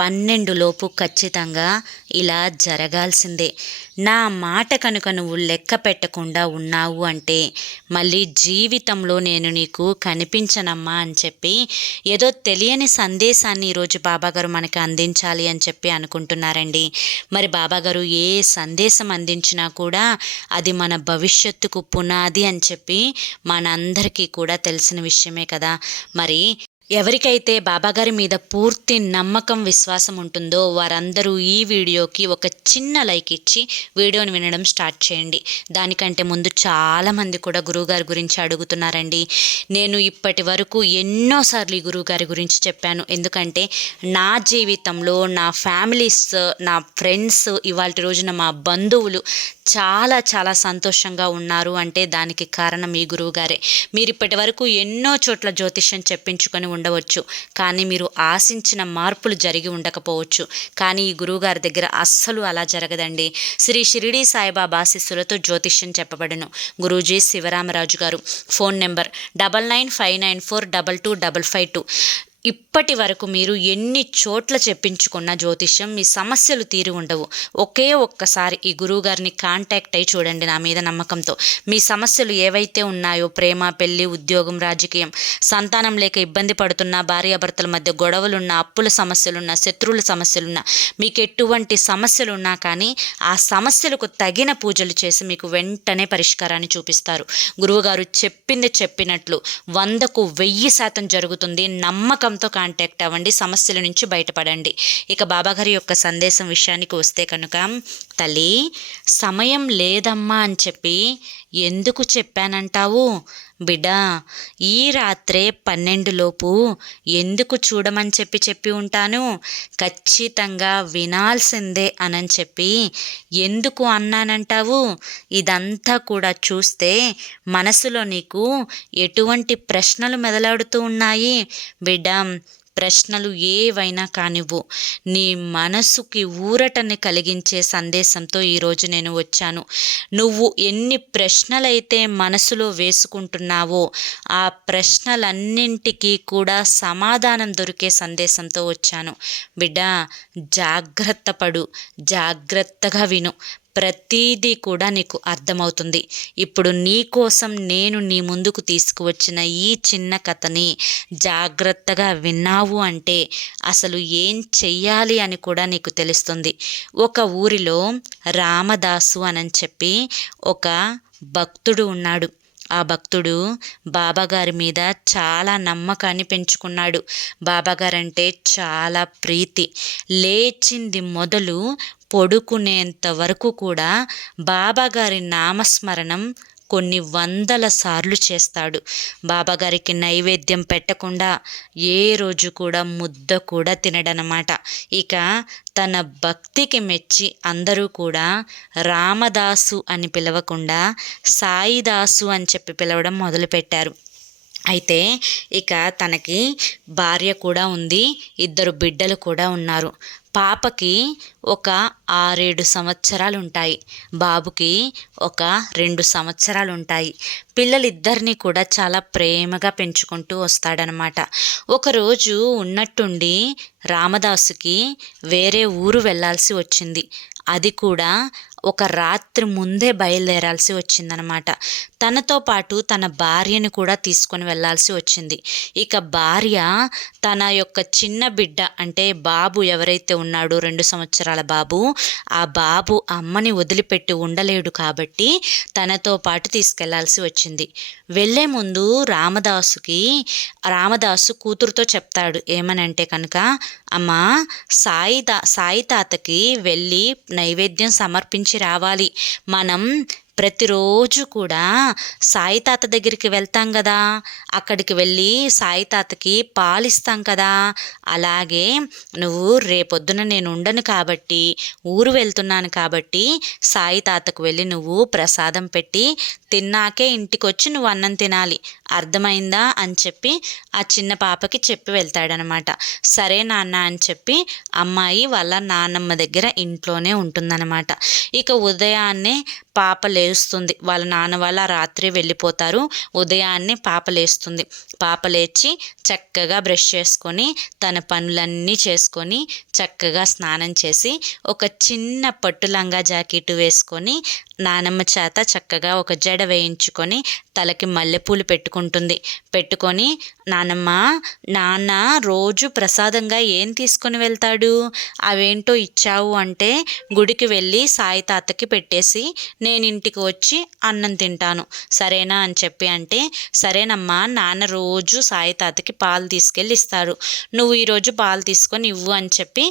పన్నెండులోపు ఖచ్చితంగా ఇలా జరగాల్సిందే. నా మాట కనుక నువ్వు లెక్క పెట్టకుండా ఉన్నావు అంటే మళ్ళీ జీవితంలో నేను నీకు కనిపించనమ్మా అని చెప్పి ఏదో తెలియని సందేశాన్ని ఈరోజు బాబాగారు మనకి అందించాలి అని చెప్పి అనుకుంటున్నారండి. మరి బాబాగారు ఏ సందేశం అందించినా కూడా అది మన భవిష్యత్తుకు పునాది అని చెప్పి మనందరికీ కూడా తెలిసిన విషయమే కదా. మరి ఎవరికైతే బాబాగారి మీద పూర్తి నమ్మకం విశ్వాసం ఉంటుందో వారందరూ ఈ వీడియోకి ఒక చిన్న లైక్ ఇచ్చి వీడియోని వినడం స్టార్ట్ చేయండి. దానికంటే ముందు చాలామంది కూడా గురువుగారి గురించి అడుగుతున్నారండి. నేను ఇప్పటి వరకు ఎన్నోసార్లు ఈ గురువుగారి గురించి చెప్పాను. ఎందుకంటే నా జీవితంలో నా ఫ్యామిలీస్ నా ఫ్రెండ్స్ ఇవాళ రోజున మా బంధువులు చాలా చాలా సంతోషంగా ఉన్నారు. అంటే దానికి కారణం ఈ గురువుగారే. మీరు ఇప్పటి వరకు ఎన్నో చోట్ల జ్యోతిష్యం చెప్పించుకొని ఉండవచ్చు. కానీ మీరు ఆశించిన మార్పులు జరిగి ఉండకపోవచ్చు. కానీ ఈ గురువుగారి దగ్గర అస్సలు అలా జరగదండి. శ్రీ షిరిడి సాయిబాబా శిష్యులతో జ్యోతిష్యం చెప్పబడను. గురూజీ శివరామరాజు గారు. Phone number double nine five nine four double two double five two. ఇప్పటి వరకు మీరు ఎన్ని చోట్ల చెప్పించుకున్న జ్యోతిష్యం మీ సమస్యలు తీరి ఉండవు. ఒకే ఒక్కసారి ఈ గురువుగారిని కాంటాక్ట్ అయి చూడండి నా మీద నమ్మకంతో. మీ సమస్యలు ఏవైతే ఉన్నాయో ప్రేమ పెళ్ళి ఉద్యోగం రాజకీయం సంతానం లేక ఇబ్బంది పడుతున్న భార్యాభర్తల మధ్య గొడవలున్న అప్పుల సమస్యలున్న శత్రువుల సమస్యలున్న మీకు ఎటువంటి సమస్యలు ఉన్నా కానీ ఆ సమస్యలకు తగిన పూజలు చేసి మీకు వెంటనే పరిష్కారాన్ని చూపిస్తారు. గురువుగారు చెప్పింది చెప్పినట్లు వందకు వెయ్యి శాతం జరుగుతుంది. నమ్మకం నమ్మకంతో కాంటాక్ట్ అవ్వండి సమస్యల నుంచి బయటపడండి. ఇక బాబాగారి యొక్క సందేశం విషయానికి వస్తే కనుక తల్లి సమయం లేదమ్మా అని చెప్పి ఎందుకు చెప్పానంటావు? బిడా ఈ రాత్రే పన్నెండులోపు ఎందుకు చూడమని చెప్పి చెప్పి ఉంటాను? ఖచ్చితంగా వినాల్సిందే అనని చెప్పి ఎందుకు అన్నానంటావు? ఇదంతా కూడా చూస్తే మనసులో నీకు ఎటువంటి ప్రశ్నలు మెదలాడుతూ ఉన్నాయి? బిడ్డ ప్రశ్నలు ఏవైనా కానివ్వు నీ మనసుకి ఊరటని కలిగించే సందేశంతో ఈరోజు నేను వచ్చాను. నువ్వు ఎన్ని ప్రశ్నలైతే మనసులో వేసుకుంటున్నావో ఆ ప్రశ్నలన్నింటికీ కూడా సమాధానం దొరికే సందేశంతో వచ్చాను. బిడ్డ జాగ్రత్త పడు. జాగ్రత్తగా విను. ప్రతీదీ కూడా నీకు అర్థమవుతుంది. ఇప్పుడు నీ కోసం నేను నీ ముందుకు తీసుకువచ్చిన ఈ చిన్న కథని జాగ్రత్తగా విన్నావు అంటే అసలు ఏం చెయ్యాలి అని కూడా నీకు తెలుస్తుంది. ఒక ఊరిలో రామదాసు అని చెప్పి ఒక భక్తుడు ఉన్నాడు. ఆ భక్తుడు బాబాగారి మీద చాలా నమ్మకాన్ని పెంచుకున్నాడు. బాబాగారంటే చాలా ప్రీతి. లేచింది మొదలు పడుకునేంత వరకు కూడా బాబాగారి నామస్మరణం కొన్ని వందల సార్లు చేస్తాడు. బాబాగారికి నైవేద్యం పెట్టకుండా ఏ రోజు కూడా ముద్ద కూడా తినడనమాట. ఇక తన భక్తికి మెచ్చి అందరూ కూడా రామదాసు అని పిలవకుండా సాయిదాసు అని చెప్పి పిలవడం మొదలుపెట్టారు. అయితే ఇక తనకి భార్య కూడా ఉంది ఇద్దరు బిడ్డలు కూడా ఉన్నారు. పాపకి ఒక ఆరేడు సంవత్సరాలు ఉంటాయి బాబుకి ఒక రెండు సంవత్సరాలు ఉంటాయి పిల్లలిద్దరినీ కూడా చాలా ప్రేమగా పెంచుకుంటూ వస్తాడనమాట. ఒకరోజు ఉన్నట్టుండి రామదాసుకి వేరే ఊరు వెళ్ళాల్సి వచ్చింది. అది కూడా ఒక రాత్రి ముందే బయలుదేరాల్సి వచ్చిందనమాట. తనతో పాటు తన భార్యను కూడా తీసుకొని వెళ్ళాల్సి వచ్చింది. ఇక భార్య తన యొక్క చిన్న బిడ్డ అంటే బాబు ఎవరైతే ఉన్నాడో రెండు సంవత్సరాల బాబు ఆ బాబు అమ్మని వదిలిపెట్టి ఉండలేడు కాబట్టి తనతో పాటు తీసుకెళ్ళాల్సి వచ్చింది. వెళ్ళే ముందు రామదాసుకి రామదాసు కూతురుతో చెప్తాడు ఏమనంటే కనుక అమ్మా సాయి తా సాయి తాతకి వెళ్ళి నైవేద్యం సమర్పించి రావాలి. మనం ప్రతిరోజు కూడా సాయి తాత దగ్గరికి వెళ్తాం కదా. అక్కడికి వెళ్ళి సాయి తాతకి పాలిస్తాం కదా. అలాగే నువ్వు రేపొద్దున నేను ఉండను కాబట్టి ఊరు వెళ్తున్నాను కాబట్టి సాయి తాతకు వెళ్ళి నువ్వు ప్రసాదం పెట్టి తిన్నాకే ఇంటికొచ్చి నువ్వు అన్నం తినాలి. అర్థమైందా అని చెప్పి ఆ చిన్న పాపకి చెప్పి వెళ్తాడనమాట. సరే నాన్న అని చెప్పి అమ్మాయి వాళ్ళ నాన్నమ్మ దగ్గర ఇంట్లోనే ఉంటుందన్నమాట ఇక ఉదయాన్నే పాప లేస్తుంది. వాళ్ళ నాన్న వాళ్ళ రాత్రి వెళ్ళిపోతారు. ఉదయాన్నే పాప లేస్తుంది. పాప లేచి చక్కగా బ్రష్ చేసుకొని తన పనులన్నీ చేసుకొని చక్కగా స్నానం చేసి ఒక చిన్న పట్టు లంగా జాకెట్ వేసుకొని నానమ్మ చేత చక్కగా ఒక జడ వేయించుకొని తలకి మల్లెపూలు పెట్టుకుంటుంది. పెట్టుకొని నానమ్మ నాన్న రోజు ప్రసాదంగా ఏం తీసుకొని వెళ్తాడు? అవేంటో ఇచ్చావు అంటే గుడికి వెళ్ళి సాయి తాతకి పెట్టేసి నేను ఇంటికి వచ్చి అన్నం తింటాను. సరేనా? అని చెప్పి అంటే సరేనమ్మా నాన్న రోజు సాయి తాతకి పాలు తీసుకెళ్ళి ఇస్తారు నువ్వు ఈరోజు పాలు తీసుకొని ఇవ్వు అని చెప్పి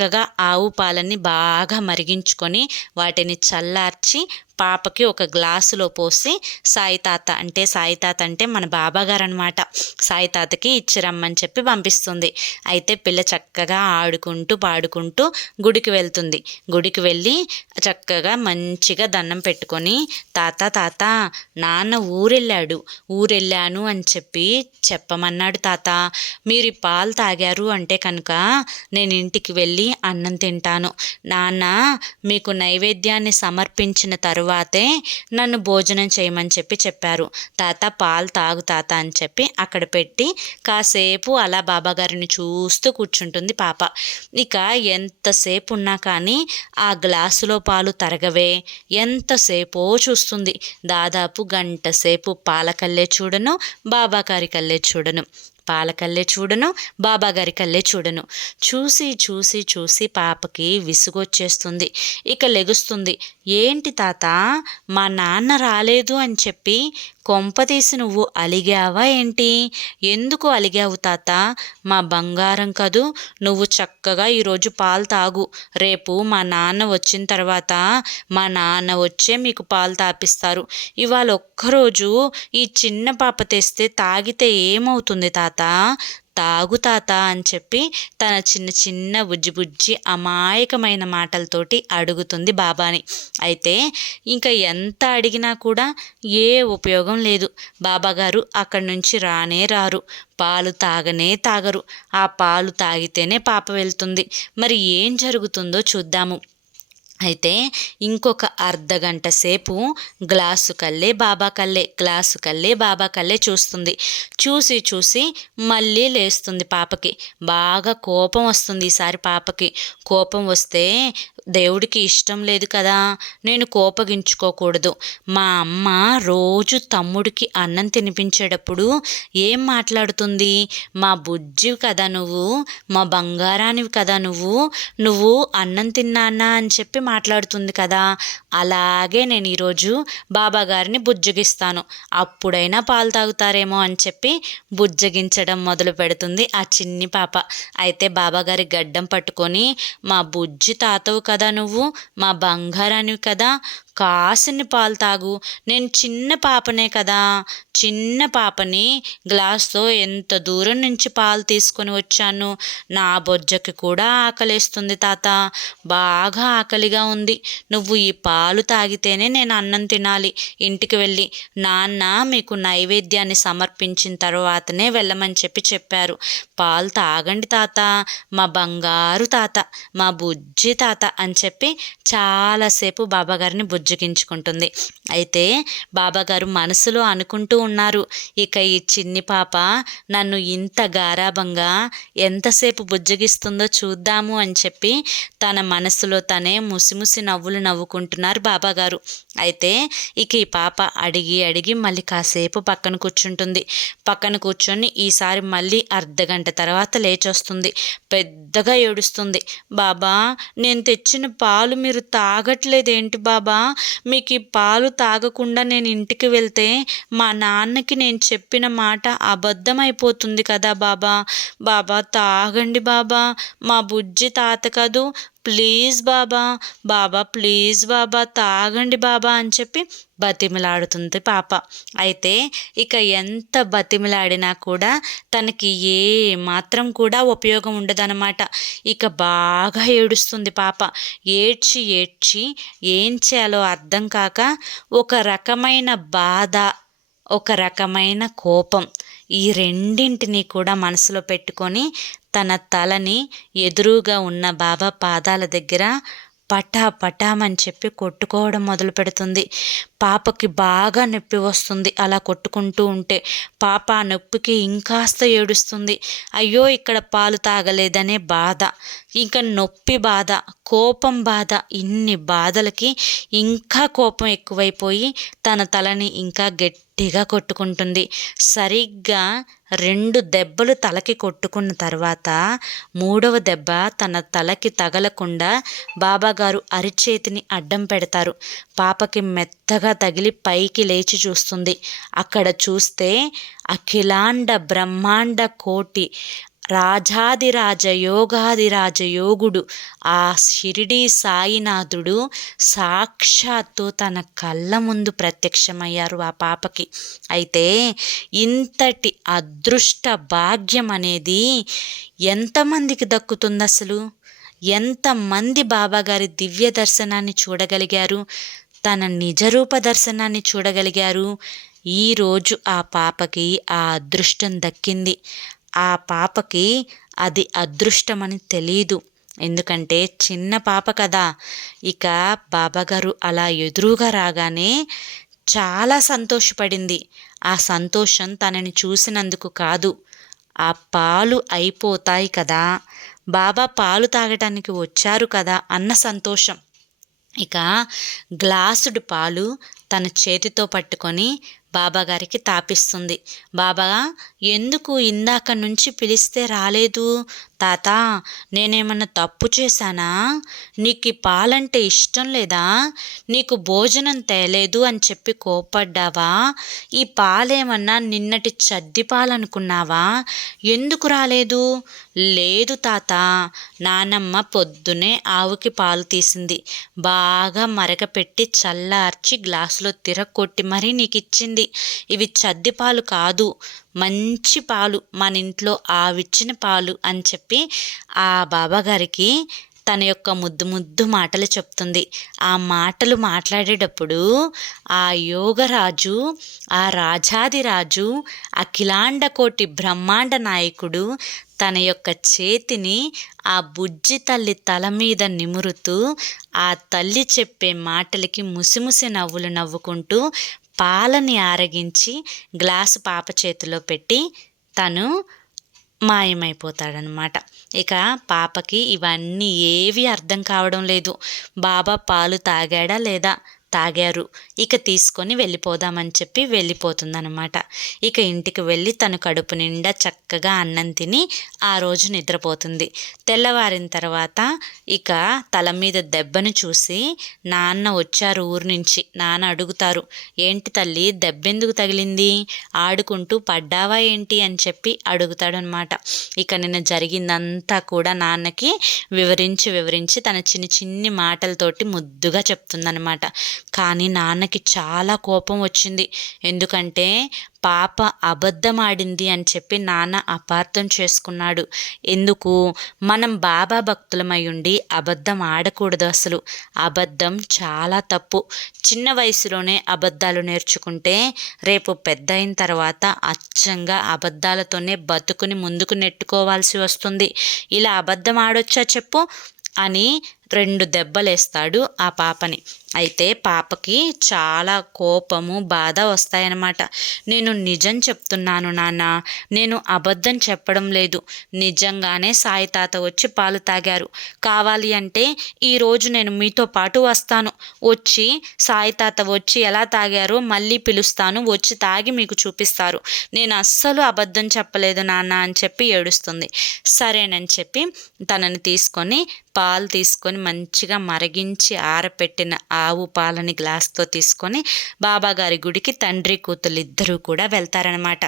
చక్కగా ఆవు పాలని బాగా మరిగించుకొని వాటిని చల్లార్చి పాపకి ఒక గ్లాసులో పోసి సాయి తాత అంటే సాయి తాత అంటే మన బాబాగారు అనమాట సాయి తాతకి ఇచ్చిరమ్మని చెప్పి పంపిస్తుంది. అయితే పిల్ల చక్కగా ఆడుకుంటూ పాడుకుంటూ గుడికి వెళ్తుంది. గుడికి వెళ్ళి చక్కగా మంచిగా దండం పెట్టుకొని తాత తాత నాన్న ఊరెళ్ళాడు. ఊరెళ్ళాను అని చెప్పి చెప్పమన్నాడు తాత. మీరు పాలు తాగారు అంటే కనుక నేను ఇంటికి వెళ్ళి అన్నం తింటాను. నాన్న మీకు నైవేద్యాన్ని సమర్పించిన తరువాతే నన్ను భోజనం చేయమని చెప్పి చెప్పారు. తాత పాలు తాగు తాత అని చెప్పి అక్కడ పెట్టి కాసేపు అలా బాబాగారిని చూస్తూ కూర్చుంటుంది పాప. ఇక ఎంతసేపు ఉన్నా కానీ ఆ గ్లాసులో పాలు తరగవే. ఎంతసేపో చూస్తుంది. దాదాపు గంట సేపు పాలకల్లే చూడను బాబాగారి కల్లే చూడను. పాలకల్లే చూడను బాబాగారి కళ్ళే చూడను. చూసి చూసి చూసి పాపకి విసుగొచ్చేస్తుంది. ఇక లెగుస్తుంది. ఏంటి తాత మా నాన్న రాలేదు అని చెప్పి కొంపతీసి నువ్వు అలిగావా ఏంటి? ఎందుకు అలిగావు తాత? మా బంగారం కదూ నువ్వు చక్కగా ఈరోజు పాలు తాగు. రేపు మా నాన్న వచ్చిన తర్వాత మా నాన్న వచ్చే మీకు పాలు తాపిస్తారు. ఇవాళ ఒక్కరోజు ఈ చిన్న పాప తెస్తే తాగితే ఏమవుతుంది తాత? తాగు తాత అని చెప్పి తన చిన్న చిన్న బుజ్జి బుజ్జి అమాయకమైన మాటలతోటి అడుగుతుంది బాబాని. అయితే ఇంకా ఎంత అడిగినా కూడా ఏ ఉపయోగం లేదు. బాబాగారు అక్కడి నుంచి రానే రారు. పాలు తాగనే తాగరు. ఆ పాలు తాగితేనే పాప వెళ్తుంది. మరి ఏం జరుగుతుందో చూద్దాము. అయితే ఇంకొక అర్ధ గంట సేపు గ్లాసు కల్లే బాబా కల్లే గ్లాసు కల్లే బాబా కల్లే చూస్తుంది. చూసి చూసి మళ్ళీ లేస్తుంది పాపకి. బాగా కోపం వస్తుంది ఈసారి పాపకి. కోపం వస్తే దేవుడికి ఇష్టం లేదు కదా నేను కోపగించుకోకూడదు. మా అమ్మ రోజు తమ్ముడికి అన్నం తినిపించేటప్పుడు ఏం మాట్లాడుతుంది? మా బుజ్జి కదా నువ్వు మా బంగారానివి కదా నువ్వు నువ్వు అన్నం తిన్నానా అని చెప్పి మాట్లాడుతుంది కదా. అలాగే నేను ఈరోజు బాబాగారిని బుజ్జగిస్తాను. అప్పుడైనా పాలు తాగుతారేమో అని చెప్పి బుజ్జగించడం మొదలు పెడుతుంది ఆ చిన్ని పాప. అయితే బాబాగారి గడ్డం పట్టుకొని మా బుజ్జి తాతవు కదా నువ్వు మా బంగారానివి కదా కాసిన్ని పాలు తాగు. నేను చిన్న పాపనే కదా. చిన్న పాపని గ్లాస్తో ఎంత దూరం నుంచి పాలు తీసుకొని వచ్చాను. నా బొజ్జకి కూడా ఆకలేస్తుంది తాత. బాగా ఆకలిగా ఉంది. నువ్వు ఈ పాలు తాగితేనే నేను అన్నం తినాలి. ఇంటికి వెళ్ళి నాన్న మీకు నైవేద్యాన్ని సమర్పించిన తర్వాతనే వెళ్ళమని చెప్పి చెప్పారు. పాలు తాగండి తాత. మా బంగారు తాత మా బుజ్జి తాత అని చెప్పి చాలాసేపు బాబాగారిని బుజ్జగించుకుంటుంది. అయితే బాబాగారు మనసులో అనుకుంటూ ఉన్నారు ఇక ఈ చిన్ని పాప నన్ను ఇంత గారాభంగా ఎంతసేపు బుజ్జగిస్తుందో చూద్దాము అని చెప్పి తన మనసులో తనే ముసిముసి నవ్వులు నవ్వుకుంటున్నారు బాబాగారు. అయితే ఇక ఈ పాప అడిగి అడిగి మళ్ళీ కాసేపు పక్కన కూర్చుంటుంది. పక్కన కూర్చొని ఈసారి మళ్ళీ అర్ధగంట తర్వాత లేచొస్తుంది. పెద్దగా ఏడుస్తుంది. బాబా నేను తెచ్చిన పాలు మీరు తాగట్లేదేంటి బాబా? మీకు ఈ పాలు తాగకుండా నేను ఇంటికి వెళ్తే మా నాన్నకి నేను చెప్పిన మాట అబద్ధమైపోతుంది కదా బాబా. బాబా తాగండి బాబా. మా బుజ్జి తాత కాదు ప్లీజ్ బాబా బాబా ప్లీజ్ బాబా తాగండి బాబా అని చెప్పి బతిమిలాడుతుంది పాప. అయితే ఇక ఎంత బతిమిలాడినా కూడా తనకి ఏ మాత్రం కూడా ఉపయోగం ఉండదన్నమాట. ఇక బాగా ఏడుస్తుంది పాప. ఏడ్చి ఏడ్చి ఏం చేయాలో అర్థం కాక ఒక రకమైన బాధ ఒక రకమైన కోపం ఈ రెండింటిని కూడా మనసులో పెట్టుకొని తన తలని ఎదురుగా ఉన్న బాబా పాదాల దగ్గర పటా పటామని చెప్పి కొట్టుకోవడం మొదలు పెడుతుంది. పాపకి బాగా నొప్పి వస్తుంది అలా కొట్టుకుంటూ ఉంటే. పాప ఆ నొప్పికి ఇంకాస్త ఏడుస్తుంది. అయ్యో ఇక్కడ పాలు తాగలేదనే బాధ. ఇంకా నొప్పి బాధ కోపం బాధ ఇన్ని బాధలకి ఇంకా కోపం ఎక్కువైపోయి తన తలని ఇంకా గట్టిగా కొట్టుకుంటుంది. సరిగ్గా రెండు దెబ్బలు తలకి కొట్టుకున్న తర్వాత మూడవ దెబ్బ తన తలకి తగలకుండా బాబాగారు అరిచేతిని అడ్డం పెడతారు. పాపకి మెత్తగా తగిలి పైకి లేచి చూస్తుంది. అక్కడ చూస్తే అఖిలాండ బ్రహ్మాండ కోటి రాజాదిరాజ యోగాదిరాజ యోగుడు ఆ షిరిడి సాయినాథుడు సాక్షాత్తు తన కళ్ళ ముందు ప్రత్యక్షమయ్యారు ఆ పాపకి. అయితే ఇంతటి అదృష్ట భాగ్యం అనేది ఎంతమందికి దక్కుతుంది అసలు ఎంతమంది బాబాగారి దివ్య దర్శనాన్ని చూడగలిగారు? తన నిజరూప దర్శనాన్ని చూడగలిగారు? ఈరోజు ఆ పాపకి ఆ అదృష్టం దక్కింది. ఆ పాపకి అది అదృష్టమని తెలీదు. ఎందుకంటే చిన్న పాప కదా. ఇక బాబాగారు అలా ఎదురుగా రాగానే చాలా సంతోషపడింది. ఆ సంతోషం తనని చూసినందుకు కాదు. ఆ పాలు అయిపోతాయి కదా. బాబా పాలు తాగటానికి వచ్చారు కదా అన్న సంతోషం. ఇక గ్లాసుడు పాలు తన చేతితో పట్టుకొని బాబాగారికి తాపిస్తుంది. బాబా ఎందుకు ఇందాక నుంచి పిలిస్తే రాలేదు? తాత నేనేమన్నా తప్పు చేశానా? నీకు ఈ పాలంటే ఇష్టం లేదా? నీకు భోజనం తేలేదు అని చెప్పి కోపడ్డావా ఈ పాలేమన్నా నిన్నటి చద్ది పాలనుకున్నావా? ఎందుకు రాలేదు? లేదు తాత నానమ్మ పొద్దునే ఆవుకి పాలు తీసింది. బాగా మరగపెట్టి చల్లార్చి గ్లాసులో తిరగొట్టి మరీ నీకు ఇచ్చింది ఇవి చద్ది పాలు కాదు. మంచి పాలు. మన ఇంట్లో ఆవిచ్చిన పాలు అని చెప్పి ఆ బాబాగారికి తన యొక్క ముద్దు ముద్దు మాటలు చెప్తుంది. ఆ మాటలు మాట్లాడేటప్పుడు ఆ యోగరాజు ఆ రాజాదిరాజు అఖిలాండ కోటి బ్రహ్మాండ నాయకుడు తన యొక్క చేతిని ఆ బుజ్జి తల్లి తల మీద నిమురుతూ ఆ తల్లి చెప్పే మాటలకి ముసిముసి నవ్వులు నవ్వుకుంటూ పాలని ఆరగించి గ్లాసు పాప చేతిలో పెట్టి తను మాయమైపోతాడనమాట ఇక పాపకి ఇవన్నీ ఏవి అర్థం కావడం లేదు. బాబా పాలు తాగాడా లేదా? తాగారు. ఇక తీసుకొని వెళ్ళిపోదామని చెప్పి వెళ్ళిపోతుందనమాట ఇక ఇంటికి వెళ్ళి తను కడుపు నిండా చక్కగా అన్నం తిని ఆ రోజు నిద్రపోతుంది. తెల్లవారిన తర్వాత ఇక తల మీద దెబ్బను చూసి నాన్న వచ్చారు ఊరు నుంచి. నాన్న అడుగుతారు ఏంటి తల్లి దెబ్బెందుకు తగిలింది? ఆడుకుంటూ పడ్డావా ఏంటి? అని చెప్పి అడుగుతాడనమాట ఇక నిన్న జరిగిందంతా కూడా నాన్నకి వివరించి వివరించి తన చిన్ని చిన్ని మాటలతోటి ముద్దుగా చెప్తుందనమాట కానీ నాన్నకి చాలా కోపం వచ్చింది. ఎందుకంటే పాప అబద్ధం ఆడింది అని చెప్పి నాన్న అపార్థం చేసుకున్నాడు. ఎందుకు? మనం బాబా భక్తులమై ఉండి అబద్ధం ఆడకూడదు అసలు. అబద్ధం చాలా తప్పు. చిన్న వయసులోనే అబద్ధాలు నేర్చుకుంటే రేపు పెద్ద అయిన తర్వాత అచ్చంగా అబద్ధాలతోనే బతుకుని ముందుకు నెట్టుకోవాల్సి వస్తుంది. ఇలా అబద్ధం ఆడొచ్చా చెప్పు అని రెండు దెబ్బలేస్తాడు ఆ పాపని. అయితే పాపకి చాలా కోపము బాధ వస్తాయన్నమాట. నేను నిజం చెప్తున్నాను నాన్న. నేను అబద్ధం చెప్పడం లేదు. నిజంగానే సాయి తాత వచ్చి పాలు తాగారు. కావాలి అంటే ఈరోజు నేను మీతో పాటు వస్తాను. వచ్చి సాయి తాత వచ్చి ఎలా తాగారో మళ్ళీ పిలుస్తాను. వచ్చి తాగి మీకు చూపిస్తారు. నేను అస్సలు అబద్ధం చెప్పలేదు నాన్న అని చెప్పి ఏడుస్తుంది. సరేనని చెప్పి తనని తీసుకొని పాలు తీసుకొని మంచిగా మరిగించి ఆరపెట్టిన ఆవు పాలని గ్లాస్తో తీసుకొని బాబాగారి గుడికి తండ్రి కూతురు ఇద్దరూ కూడా వెళ్తారనమాట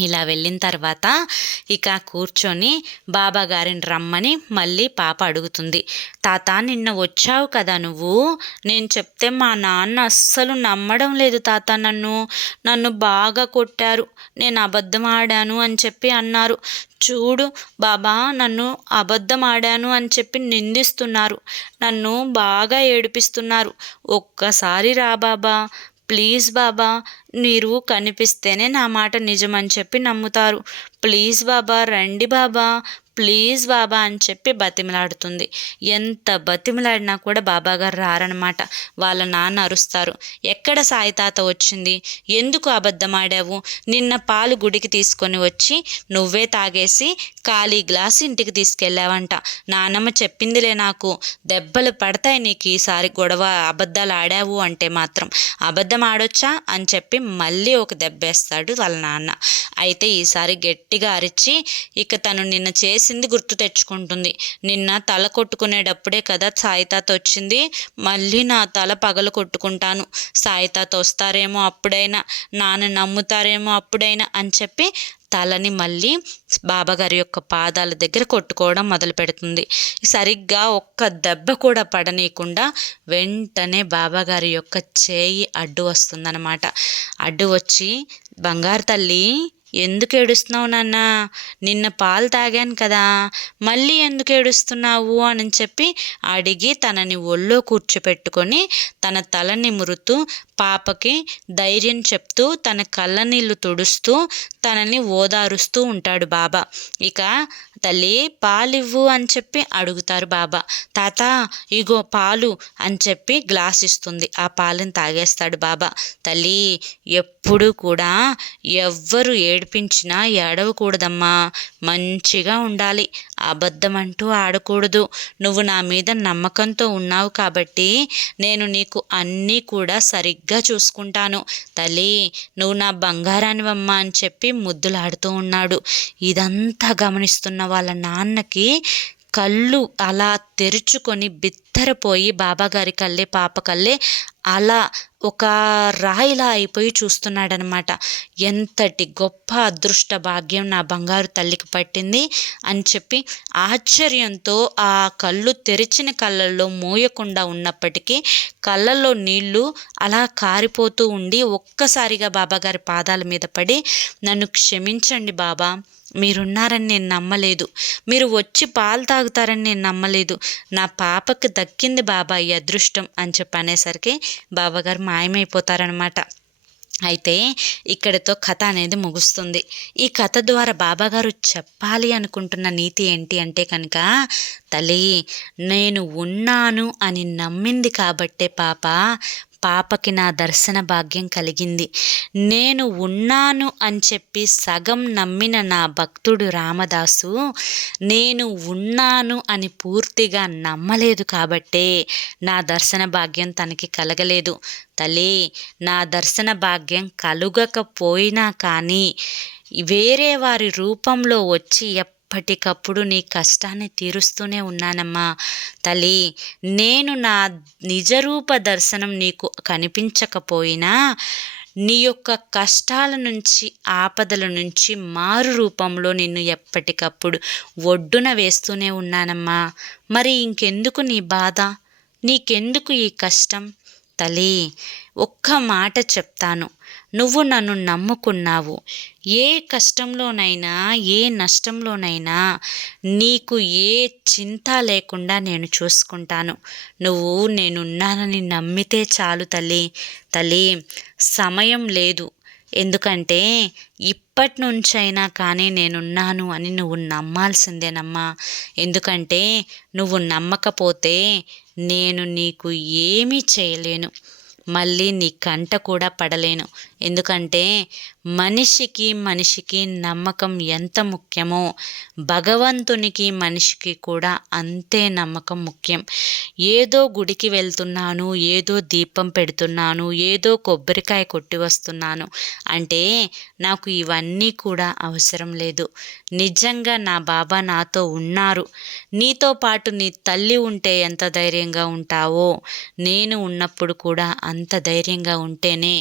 ఇలా వెళ్ళిన తర్వాత ఇక కూర్చొని బాబా గారిని రమ్మని మళ్ళీ పాప అడుగుతుంది. తాత నిన్న వచ్చావు కదా నువ్వు? నేను చెప్తే మా నాన్న అస్సలు నమ్మడం లేదు తాత నన్ను. నన్ను బాగా కొట్టారు. నేను అబద్ధం ఆడాను అని చెప్పి అన్నారు. చూడు బాబా నన్ను అబద్ధం ఆడాను అని చెప్పి నిందిస్తున్నారు. నన్ను బాగా ఏడిపిస్తున్నారు. ఒక్కసారి రా బాబా. ప్లీజ్ బాబా మీరు కనిపిస్తేనే నా మాట నిజమని చెప్పి నమ్ముతారు. ప్లీజ్ బాబా రండి బాబా ప్లీజ్ బాబా అని చెప్పి బతిమలాడుతుంది. ఎంత బతిమలాడినా కూడా బాబాగారు రారనమాట వాళ్ళ నాన్న అరుస్తారు. ఎక్కడ సాయి తాత వచ్చింది? ఎందుకు అబద్ధమాడావు నిన్న పాలు గుడికి తీసుకొని వచ్చి నువ్వే తాగేసి ఖాళీ గ్లాస్ ఇంటికి తీసుకెళ్ళావంట. నానమ్మ చెప్పిందిలే నాకు. దెబ్బలు పడతాయి నీకు ఈసారి గొడవ అబద్ధాలు ఆడావు అంటే మాత్రం. అబద్ధం ఆడొచ్చా అని చెప్పి మళ్ళీ ఒక దెబ్బేస్తాడు వాళ్ళ నాన్న. అయితే ఈసారి గట్టిగా అరిచి ఇక తను నిన్న చేసి చేసింది గుర్తు తెచ్చుకుంటుంది. నిన్న తల కొట్టుకునేటప్పుడే కదా సాయితాత వచ్చింది. మళ్ళీ నా తల పగలు కొట్టుకుంటాను. సాయితాత వస్తారేమో అప్పుడైనా నాన్న నమ్ముతారేమో అప్పుడైనా అని చెప్పి తలని మళ్ళీ బాబాగారి యొక్క పాదాల దగ్గర కొట్టుకోవడం మొదలు పెడుతుంది. సరిగ్గా ఒక్క దెబ్బ కూడా పడనీయకుండా వెంటనే బాబాగారి యొక్క చేయి అడ్డు వస్తుందన్నమాట. అడ్డు వచ్చి బంగారు తల్లి ఎందుకు ఏడుస్తున్నావు నాన్న? నిన్న పాలు తాగాను కదా. మళ్ళీ ఎందుకు ఏడుస్తున్నావు అని చెప్పి అడిగి తనని ఒళ్ళో కూర్చోపెట్టుకొని తన తల నిమురుతూ పాపకి ధైర్యం చెప్తూ తన కళ్ళ నీళ్ళు తుడుస్తూ తనని ఓదారుస్తూ ఉంటాడు బాబా. ఇక తల్లి పాలివ్వు అని చెప్పి అడుగుతారు బాబా. తాత ఇగో పాలు అని చెప్పి గ్లాస్ ఇస్తుంది. ఆ పాలను తాగేస్తాడు బాబా. తల్లి ఎప్పుడు కూడా ఎవ్వరు ఏడిపించినా ఏడవకూడదమ్మా. మంచిగా ఉండాలి. అబద్ధం అంటూ ఆడకూడదు. నువ్వు నా మీద నమ్మకంతో ఉన్నావు కాబట్టి నేను నీకు అన్నీ కూడా సరిగ్గా చూసుకుంటాను. తల్లి నువ్వు నా బంగారానివమ్మా అని చెప్పి ముద్దులాడుతూ ఉన్నాడు. ఇదంతా గమనిస్తున్న వాళ్ళ నాన్నకి కళ్ళు అలా తెరుచుకొని బిత్తరపోయి బాబాగారి కళ్ళే పాప కళ్ళే అలా ఒక రాయిలా అయిపోయి చూస్తున్నాడనమాట. ఎంతటి గొప్ప అదృష్ట భాగ్యం నా బంగారు తల్లికి పట్టింది అని చెప్పి ఆశ్చర్యంతో ఆ కళ్ళు తెరిచిన కళ్ళల్లో మోయకుండా ఉన్నప్పటికీ కళ్ళల్లో నీళ్ళు అలా కారిపోతూ ఉండి ఒక్కసారిగా బాబాగారి పాదాల మీద పడి నన్ను క్షమించండి బాబా మీరున్నారని నేను నమ్మలేదు. మీరు వచ్చి పాలు తాగుతారని నేను నమ్మలేదు. నా పాపకు దక్కింది బాబా ఈ అదృష్టం అని చెప్పి అనేసరికి బాబాగారు మాయమైపోతారనమాట అయితే ఇక్కడితో కథ అనేది ముగుస్తుంది. ఈ కథ ద్వారా బాబాగారు చెప్పాలి అనుకుంటున్న నీతి ఏంటి అంటే కనుక తల్లి నేను ఉన్నాను అని నమ్మింది కాబట్టే పాప పాపకి నా దర్శన భాగ్యం కలిగింది. నేను ఉన్నాను అని చెప్పి సగం నమ్మిన నా భక్తుడు రామదాసు నేను ఉన్నాను అని పూర్తిగా నమ్మలేదు కాబట్టే నా దర్శన భాగ్యం తనకి కలగలేదు. తల్లి నా దర్శన భాగ్యం కలుగకపోయినా కానీ వేరే వారి రూపంలో వచ్చి ఎప్పటికప్పుడు నీ కష్టాన్ని తీరుస్తూనే ఉన్నానమ్మా. తల్లి నేను నా నిజరూప దర్శనం నీకు కనిపించకపోయినా నీ యొక్క కష్టాల నుంచి ఆపదల నుంచి మారు రూపంలో నిన్ను ఎప్పటికప్పుడు ఒడ్డున వేస్తూనే ఉన్నానమ్మా. మరి ఇంకెందుకు నీ బాధ? నీకెందుకు ఈ కష్టం? తల్లి ఒక్క మాట చెప్తాను. నువ్వు నన్ను నమ్ముకున్నావు. ఏ కష్టంలోనైనా ఏ నష్టంలోనైనా నీకు ఏ చింత లేకుండా నేను చూసుకుంటాను. నువ్వు నేనున్నానని నమ్మితే చాలు తల్లి. తల్లి సమయం లేదు. ఎందుకంటే ఇప్పటి నుంచైనా కానీ నేనున్నాను అని నువ్వు నమ్మాల్సిందేనమ్మా. ఎందుకంటే నువ్వు నమ్మకపోతే నేను నీకు ఏమీ చేయలేను. మళ్ళీ నీ కంట కూడా పడలేను. ఎందుకంటే మనిషికి మనిషికి నమ్మకం ఎంత ముఖ్యమో భగవంతునికి మనిషికి కూడా అంతే నమ్మకం ముఖ్యం. ఏదో గుడికి వెళ్తున్నాను ఏదో దీపం పెడుతున్నాను ఏదో కొబ్బరికాయ కొట్టి వస్తున్నాను అంటే నాకు ఇవన్నీ కూడా అవసరం లేదు. నిజంగా నా బాబా నాతో ఉన్నారు. నీతో పాటు నీ తల్లి ఉంటే ఎంత ధైర్యంగా ఉంటావో నేను ఉన్నప్పుడు కూడా అంత ధైర్యంగా ఉంటేనే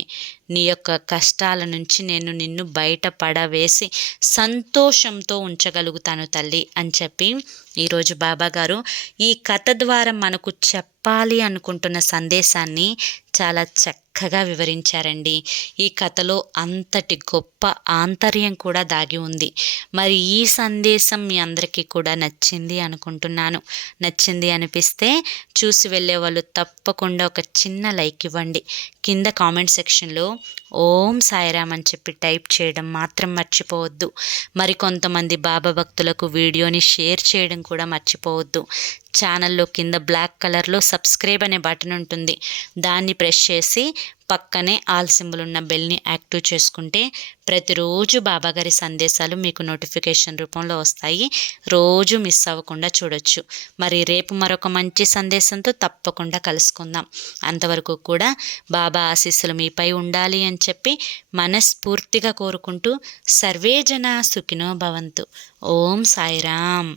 నీ యొక్క కష్టాల నుంచి నేను నిన్ను బయట పడవేసి సంతోషంతో ఉంచగలుగుతాను తల్లి అని చెప్పి ఈరోజు బాబా గారు ఈ కథ ద్వారా మనకు చెప్పాలి అనుకుంటున్న సందేశాన్ని చాలా చక్కగా వివరించారండి. ఈ కథలో అంతటి గొప్ప ఆంతర్యం కూడా దాగి ఉంది. మరి ఈ సందేశం మీ అందరికీ కూడా నచ్చింది అనుకుంటున్నాను. నచ్చింది అనిపిస్తే చూసి వెళ్ళే వాళ్ళు తప్పకుండా ఒక చిన్న లైక్ ఇవ్వండి. కింద కామెంట్ సెక్షన్లో ఓం సాయిరామ్ అని చెప్పి టైప్ చేయడం మాత్రం మర్చిపోవద్దు. మరి కొంతమంది బాబా భక్తులకు వీడియోని షేర్ చేయడం చేయడం కూడా మర్చిపోవద్దు. ఛానల్లో కింద బ్లాక్ కలర్లో సబ్స్క్రైబ్ అనే బటన్ ఉంటుంది. దాన్ని ప్రెస్ చేసి పక్కనే ఆల్ సింబల్ ఉన్న బెల్ని యాక్టివ్ చేసుకుంటే ప్రతిరోజు బాబాగారి సందేశాలు మీకు నోటిఫికేషన్ రూపంలో వస్తాయి. రోజు మిస్ అవ్వకుండా చూడొచ్చు. మరి రేపు మరొక మంచి సందేశంతో తప్పకుండా కలుసుకుందాం. అంతవరకు కూడా బాబా ఆశీస్సులు మీపై ఉండాలి అని చెప్పి మనస్ఫూర్తిగా కోరుకుంటూ సర్వేజన సుఖినో భవంతు. ఓం సాయిరామ్.